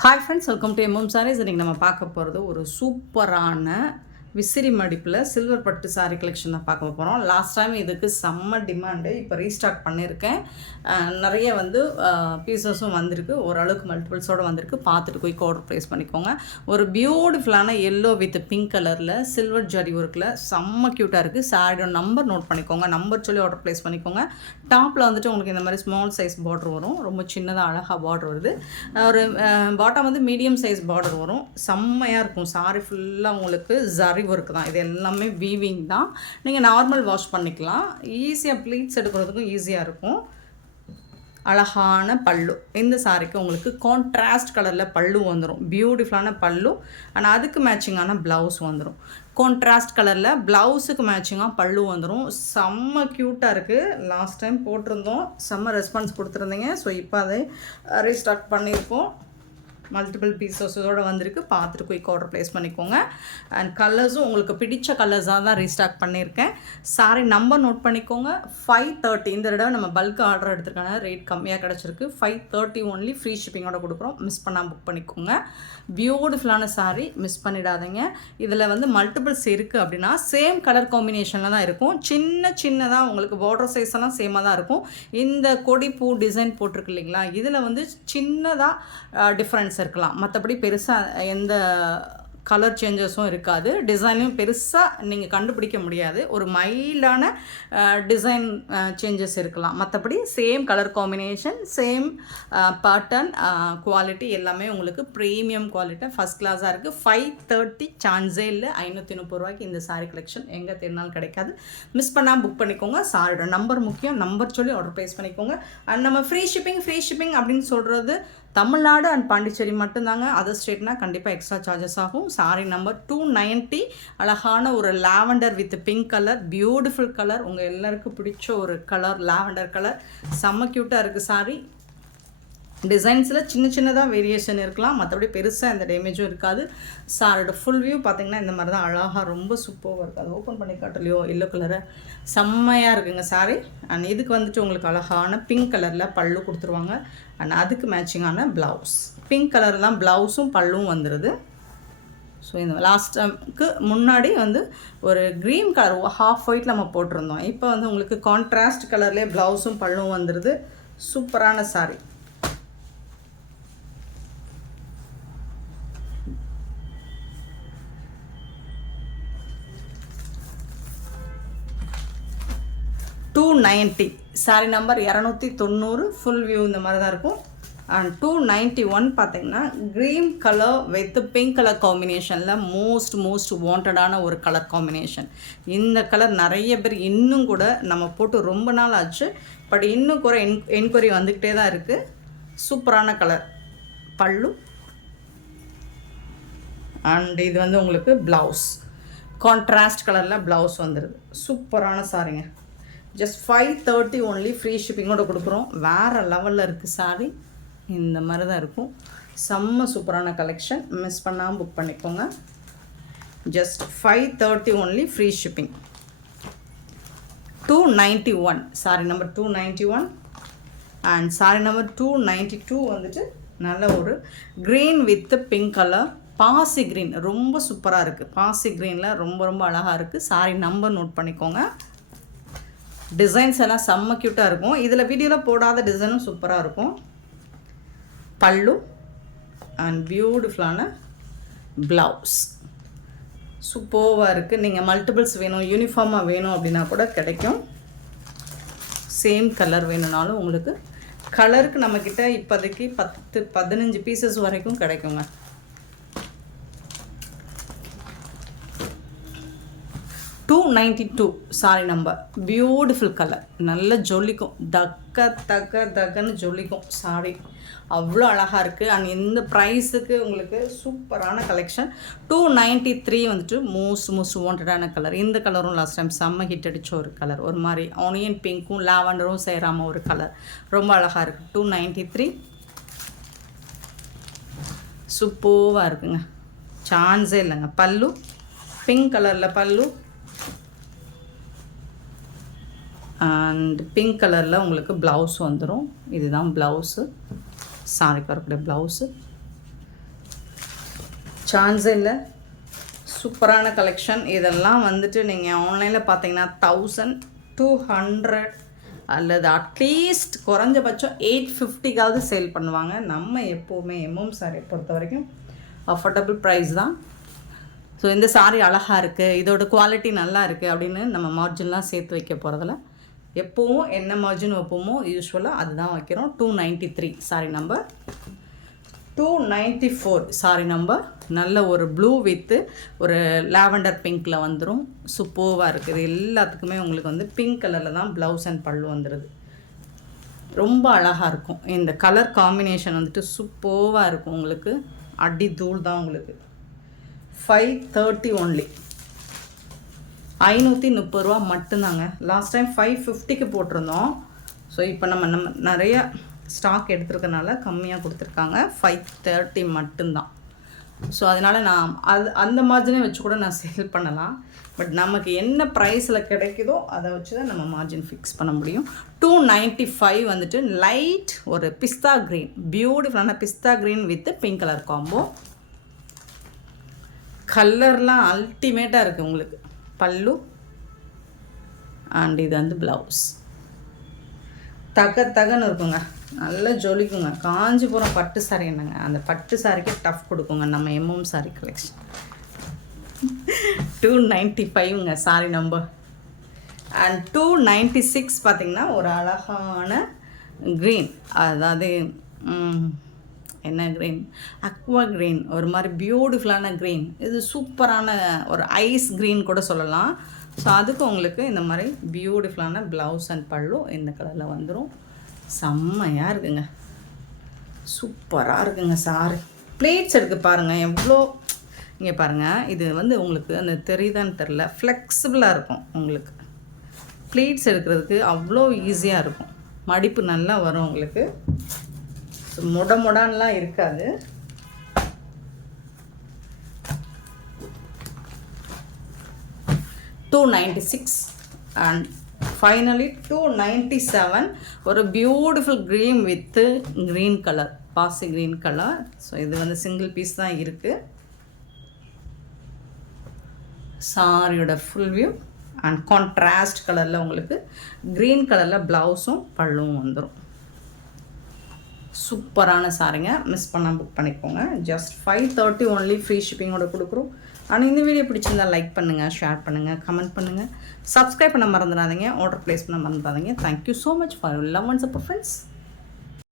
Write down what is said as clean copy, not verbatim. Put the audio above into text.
Hi friends, welcome to MM sarees. இன்றைக்கி நம்ம பார்க்க போகிறது ஒரு சூப்பரான விசிறி மடிப்பில் சில்வர் பட்டு சாரீ கலெக்ஷன் தான் பார்க்க போகிறோம். லாஸ்ட் டைம் இதுக்கு செம்ம டிமாண்டு. இப்போ ரீஸ்டார்ட் பண்ணியிருக்கேன். நிறைய பீசஸும் வந்திருக்கு, ஓரளவுக்கு மல்டிபிள்ஸோடு வந்திருக்கு. பார்த்துட்டு குயிக் ஆர்டர் ப்ளேஸ் பண்ணிக்கோங்க. ஒரு பியூட்டிஃபுல்லான எல்லோ வித் பிங்க் கலரில் சில்வர் ஜரி ஒர்க்கில் செம்ம க்யூட்டாக இருக்குது. சாரியோட நம்பர் நோட் பண்ணிக்கோங்க, நம்பர் சொல்லி ஆர்டர் ப்ளேஸ் பண்ணிக்கோங்க. டாப்பில் வந்துட்டு உங்களுக்கு இந்த மாதிரி ஸ்மால் சைஸ் பார்டர் வரும், ரொம்ப சின்னதாக அழகாக பார்டர் வருது. ஒரு பாட்டம் மீடியம் சைஸ் பார்டர் வரும், செம்மையாக இருக்கும். சாரி ஃபுல்லாக உங்களுக்கு ஜரி ஒர்க் தான். இது எல்லாமே வீவிங் தான். நீங்கள் நார்மல் வாஷ் பண்ணிக்கலாம். ஈஸியாக ப்ளீட்ஸ் எடுக்கிறதுக்கும் ஈஸியாக இருக்கும். அழகான பல்லு. இந்த சாரிக்கு உங்களுக்கு கான்ட்ராஸ்ட் கலரில் பல்லு வந்துடும், பியூட்டிஃபுல்லான பல்லு. ஆனால் அதுக்கு மேட்சிங்கான ப்ளவுஸ் வந்துடும். கான்ட்ராஸ்ட் கலரில் ப்ளவுஸுக்கு மேட்சிங்காக பல்லு வந்துடும். செம்ம க்யூட்டாக இருக்குது. லாஸ்ட் டைம் போட்டிருந்தோம், செம்ம ரெஸ்பான்ஸ் கொடுத்துருந்தீங்க. ஸோ இப்போ அதை ரீஸ்டார்ட் பண்ணியிருக்கோம். மல்டிபிள் பீசஸோடு வந்திருக்கு. பார்த்துட்டு குயிக் ஆர்டர் ப்ளேஸ் பண்ணிக்கோங்க. அண்ட் கலர்ஸும் உங்களுக்கு பிடிச்ச கலர்ஸாக தான் ரீஸ்டாக் பண்ணியிருக்கேன். சாரி நம்பர் நோட் பண்ணிக்கோங்க. 530. இந்த தடவை நம்ம பல்க் ஆர்டர் எடுத்துருக்காங்க, ரேட் கம்மியாக கிடச்சிருக்கு. 530 ஒன்லி, ஃப்ரீ ஷிப்பிங்கோட கொடுக்குறோம். மிஸ் பண்ணால் புக் பண்ணிக்கோங்க. பியூட்டிஃபுல்லான சாரீ, மிஸ் பண்ணிடாதீங்க. இதில் மல்டிபிள்ஸ் இருக்குது அப்படின்னா சேம் கலர் காம்பினேஷனில் தான் இருக்கும். சின்னதாக உங்களுக்கு பார்டர் சைஸ் எல்லாம் சேமாக தான் இருக்கும். இந்த கொடி பூ டிசைன் போட்டிருக்கு இல்லைங்களா, இதில் சின்னதாக டிஃப்ரென்ஸ் இருக்கலாம். மற்றபடி பெருசாக எந்த கலர் சேஞ்சஸும் இருக்காது. டிசைனும் பெருசாக நீங்கள் கண்டுபிடிக்க முடியாது. ஒரு மைல்டான டிசைன் சேஞ்சஸ் இருக்கலாம். மற்றபடி same colour combination, same pattern, quality எல்லாமே உங்களுக்கு ப்ரீமியம் குவாலிட்டி ஃபஸ்ட் கிளாஸாக இருக்குது. 530 சான்ஸே இல்லை. 530 ரூபாய்க்கு இந்த சாரீ கலெக்ஷன் எங்கே தேடினாலும் கிடைக்காது. மிஸ் பண்ணால் புக் பண்ணிக்கோங்க. சாரியோட நம்பர் முக்கியம், நம்பர் சொல்லி ஆர்டர் ப்ளேஸ் பண்ணிக்கோங்க. அண்ட் நம்ம ஃப்ரீ ஷிப்பிங் அப்படின்னு சொல்கிறது தமிழ்நாடு அண்ட் பாண்டிச்சேரி மட்டும்தாங்க. அதர் ஸ்டேட்னா கண்டிப்பாக எக்ஸ்ட்ரா சார்ஜஸ் ஆகும். Sorry number 290. அழகான ஒரு lavender with pink colour, beautiful colour. உங்கள் எல்லாருக்கும் பிடிச்ச ஒரு கலர், லாவெண்டர் கலர். செம்ம க்யூட்டாக இருக்குது சாரி. டிசைன்ஸில் சின்னதாக வேரியேஷன் இருக்கலாம், மற்றபடி பெருசாக எந்த டேமேஜும் இருக்காது. சாரோட ஃபுல் வியூ பார்த்திங்கன்னா இந்த மாதிரி தான் அழகாக ரொம்ப சூப்பராக இருக்குது. அது ஓப்பன் பண்ணி காட்டலையோ, எல்லோ கலரை செம்மையாக இருக்குங்க சாரி. அண்ட் இதுக்கு உங்களுக்கு அழகான பிங்க் கலரில் பல்லு கொடுத்துருவாங்க. அண்ட் அதுக்கு மேட்சிங்கான ப்ளவுஸ். பிங்க் கலர் தான் ப்ளவுஸும் பல்லும் வந்துடுது. ஸோ இந்த லாஸ்ட் டைமுக்கு முன்னாடி ஒரு க்ரீன் கலர் ஹாஃப் ஒயிட் நம்ம போட்டிருந்தோம். இப்போ உங்களுக்கு கான்ட்ராஸ்ட் கலர்லேயே ப்ளவுஸும் பல்லும் வந்துடுது. சூப்பரான sorry. $290. Sorry number 290. Full view இந்த மாதிரி தான் இருக்கும். அண்ட் 291 பார்த்தீங்கன்னா green colour with pink colour காம்பினேஷனில் மோஸ்ட் வாண்டடான ஒரு கலர் காம்பினேஷன். இந்த கலர் நிறைய பேர் இன்னும் கூட நம்ம போட்டு ரொம்ப நாள் ஆச்சு, பட் இன்னும் கூட என்கொயரி வந்துக்கிட்டே தான் இருக்குது. சூப்பரான கலர் பல்லு. அண்ட் இது உங்களுக்கு ப்ளவுஸ் கான்ட்ராஸ்ட் கலரில் ப்ளவுஸ் வந்துடுது. சூப்பரான சாரிங்க. ஜஸ்ட் 530 ஒன்லி, ஃப்ரீ ஷிப்பிங்கோடு கொடுக்குறோம். வேறு லெவலில் இருக்குது சாரி. இந்த மாதிரி தான் இருக்கும். செம்ம சூப்பரான கலெக்ஷன். மிஸ் பண்ணாமல் புக் பண்ணிக்கோங்க. Just 530 only, free shipping. 291. Sorry number 291. And sorry number 292 நல்ல ஒரு க்ரீன் வித் பிங்க் கலர், பாசி க்ரீன். ரொம்ப சூப்பராக இருக்குது. பாசி க்ரீனில் ரொம்ப அழகாக இருக்குது. சாரி நம்பர் நோட் பண்ணிக்கோங்க. டிசைன்ஸ் எல்லாம் செம்ம க்யூட்டாக இருக்கும். இதில் வீடியோவில் போடாத டிசைனும் சூப்பராக இருக்கும். பல்லு அண்ட் பியூட்டிஃபுல்லான ப்ளவுஸ் சூப்பராக இருக்குது. நீங்கள் மல்டிபிள்ஸ் வேணும், யூனிஃபார்மாக வேணும் அப்படின்னா கூட கிடைக்கும். சேம் கலர் வேணும்னாலும் உங்களுக்கு கலருக்கு நம்மக்கிட்ட இப்போதைக்கு 10-15 பீசஸ் வரைக்கும் கிடைக்குங்க. $292 சாரி நம்பர். பியூட்டிஃபுல் கலர், நல்ல ஜொலிக்கும், தக்கன்னு ஜொலிக்கும் சாரி. அவ்வளோ அழகாக இருக்குது. அண்ட் இந்த ப்ரைஸுக்கு உங்களுக்கு சூப்பரான கலெக்ஷன். 293 most வாண்டடான colour. இந்த கலரும் லாஸ்ட் டைம் செம்ம ஹிட் அடித்த ஒரு கலர். ஒரு மாதிரி ஆனியன் பிங்க்கும் லாவெண்டரும் சேராமல் ஒரு கலர். ரொம்ப அழகாக இருக்குது. 293 சூப்பராக இருக்குங்க. சான்ஸே இல்லைங்க. பல்லு பிங்க் கலரில் பல்லு அண்ட் பிங்க் கலரில் உங்களுக்கு ப்ளவுஸ் வந்துடும். இதுதான் ப்ளவுஸு, சாரிக்கு வரக்கூடிய ப்ளவுஸு. சான்ஸே இல்லை. சூப்பரான கலெக்ஷன். இதெல்லாம் வந்துட்டு நீங்கள் ஆன்லைனில் பார்த்தீங்கன்னா 1200 அல்லது அட்லீஸ்ட் குறைஞ்சபட்சம் 850க்காவது சேல் பண்ணுவாங்க. நம்ம எப்போவுமே எம்எம் சாரியை பொறுத்த வரைக்கும் அஃபோர்டபுள் ப்ரைஸ் தான். ஸோ இந்த சாரி அழகாக இருக்குது, இதோட குவாலிட்டி நல்லா இருக்குது அப்படின்னு நம்ம மார்ஜின்லாம் சேர்த்து வைக்க போகிறதில்ல. எப்போவும் என்ன மார்ஜின் வைப்போமோ யூஸ்வலாக அதுதான் வைக்கிறோம். 293 சாரி நம்பர். 294 sorry number. நல்ல ஒரு ப்ளூ வித்து ஒரு லாவெண்டர் பிங்க்கில் வந்துடும். சூப்பராக இருக்குது. எல்லாத்துக்குமே உங்களுக்கு வந்து பிங்க் கலரில் தான் ப்ளவுஸ் அண்ட் பல்லு வந்துடுது. ரொம்ப அழகாக இருக்கும். இந்த கலர் காம்பினேஷன் வந்துட்டு சூப்பராக இருக்கும். உங்களுக்கு அடி தூள் தான். உங்களுக்கு 530 ஒன்லி, 530 ரூபா மட்டும்தாங்க. லாஸ்ட் டைம் 550க்கு போட்டிருந்தோம். ஸோ இப்போ நம்ம நிறைய ஸ்டாக் எடுத்துருக்கனால கம்மியாக கொடுத்துருக்காங்க. 530 மட்டும்தான். ஸோ அதனால் நான் அந்த மார்ஜினை வச்சு கூட நான் சேல் பண்ணலாம். பட் நமக்கு என்ன ப்ரைஸில் கிடைக்குதோ அதை வச்சு தான் நம்ம மார்ஜின் ஃபிக்ஸ் பண்ண முடியும். 295 வந்துட்டு லைட் ஒரு பிஸ்தா க்ரீன், பியூட்டிஃபுல்லான pista green with pink colour combo. கலர்லாம் அல்டிமேட்டாக இருக்குது. உங்களுக்கு பல்லு அண்ட் இது வந்து ப்ளவுஸ் தகன்னு இருக்குங்க. நல்லா ஜொலிக்குங்க. காஞ்சிபுரம் பட்டு சாரி என்னங்க, அந்த பட்டு சாரிக்கே டஃப் கொடுக்குங்க நம்ம எம்எம் சாரி கலெக்ஷன். 295ங்க சாரி நம்பர். அண்ட் 296 பார்த்திங்கன்னா ஒரு அழகான க்ரீன், அதாவது என்ன க்ரீன், அக்வா க்ரீன், ஒரு மாதிரி பியூட்டிஃபுல்லான க்ரீன். இது சூப்பரான ஒரு ஐஸ் க்ரீன் கூட சொல்லலாம். ஸோ அதுக்கு உங்களுக்கு இந்த மாதிரி பியூட்டிஃபுல்லான ப்ளவுஸ் அண்ட் பல்லு இந்த கலரில் வந்துடும். செம்மையாக இருக்குங்க, சூப்பராக இருக்குங்க சாரி. ப்ளேட்ஸ் இருக்குது பாருங்கள் எவ்வளோ. இங்கே பாருங்கள், இது வந்து உங்களுக்கு அந்த தெரியுதான்னு தெரில, ஃப்ளெக்சிபிளாக இருக்கும். உங்களுக்கு ப்ளேட்ஸ் எடுக்கிறதுக்கு அவ்வளோ ஈஸியாக இருக்கும். மடிப்பு நல்லா வரும் உங்களுக்கு. மொடான்லாம் இருக்காது. $296 அண்ட் ஃபைனலி 297 ஒரு beautiful green with green colour, பாசி க்ரீன் கலர். ஸோ இது வந்து சிங்கிள் பீஸ் தான் இருக்குது. சாரியோட ஃபுல் வியூ அண்ட் கான்ட்ராஸ்ட் கலரில் உங்களுக்கு க்ரீன் கலரில் ப்ளவுஸும் பல்லும் வந்துடும். சூப்பரான சாரிங்க, மிஸ் பண்ணால் புக் பண்ணிக்கோங்க. ஜஸ்ட் 530 ஒன்லி, ஃப்ரீ ஷிப்பிங்கோட கொடுக்குறோம். ஆனால் இந்த வீடியோ பிடிச்சிருந்தால் லைக் பண்ணுங்கள், ஷேர் பண்ணுங்கள், கமெண்ட் பண்ணுங்கள், சப்ஸ்கிரைப் பண்ண மறந்துடாதீங்க, ஆர்டர் ப்ளேஸ் பண்ண மறந்துடாதீங்க. Thank you so much for love and support friends.